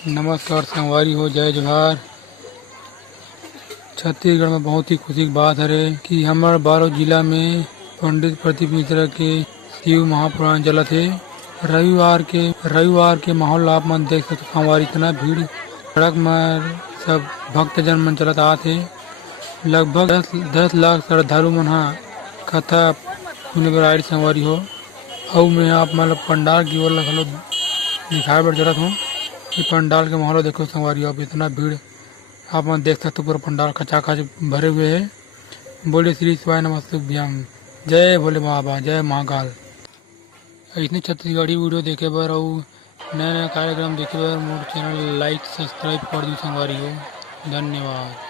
नमस्कार संगवारी हो, जय जोहार। छत्तीसगढ़ में बहुत ही खुशी की बात है कि हमारे बालोद जिला में पंडित प्रदीप मिश्रा के शिव महापुराण चलत है। रविवार के माहौल आप मन देख सकते संगवारी, इतना भीड़ सड़क में सब भक्तजन मन चलत आते। लगभग 10 लाख श्रद्धालु मन हा कथा सुने बर आए संगवारी हो। अउ मैं आप मतलब पंडाल की ओर घलो दिखाए बर चलत हूँ कि पंडाल के माहौल देखो संगवारी। अब इतना भीड़ आप मन देख सकते, पूरा पंडाल खचाखच भरे हुए है। बोले श्री शिवाय नमस्तुभ्यम, जय भोले बाबा, जय महाकाल। इतने छत्तीसगढ़ी वीडियो देखे बर और नया नया कार्यक्रम देखे बर मोर चैनल लाइक सब्सक्राइब कर दी संगवारी हो। धन्यवाद।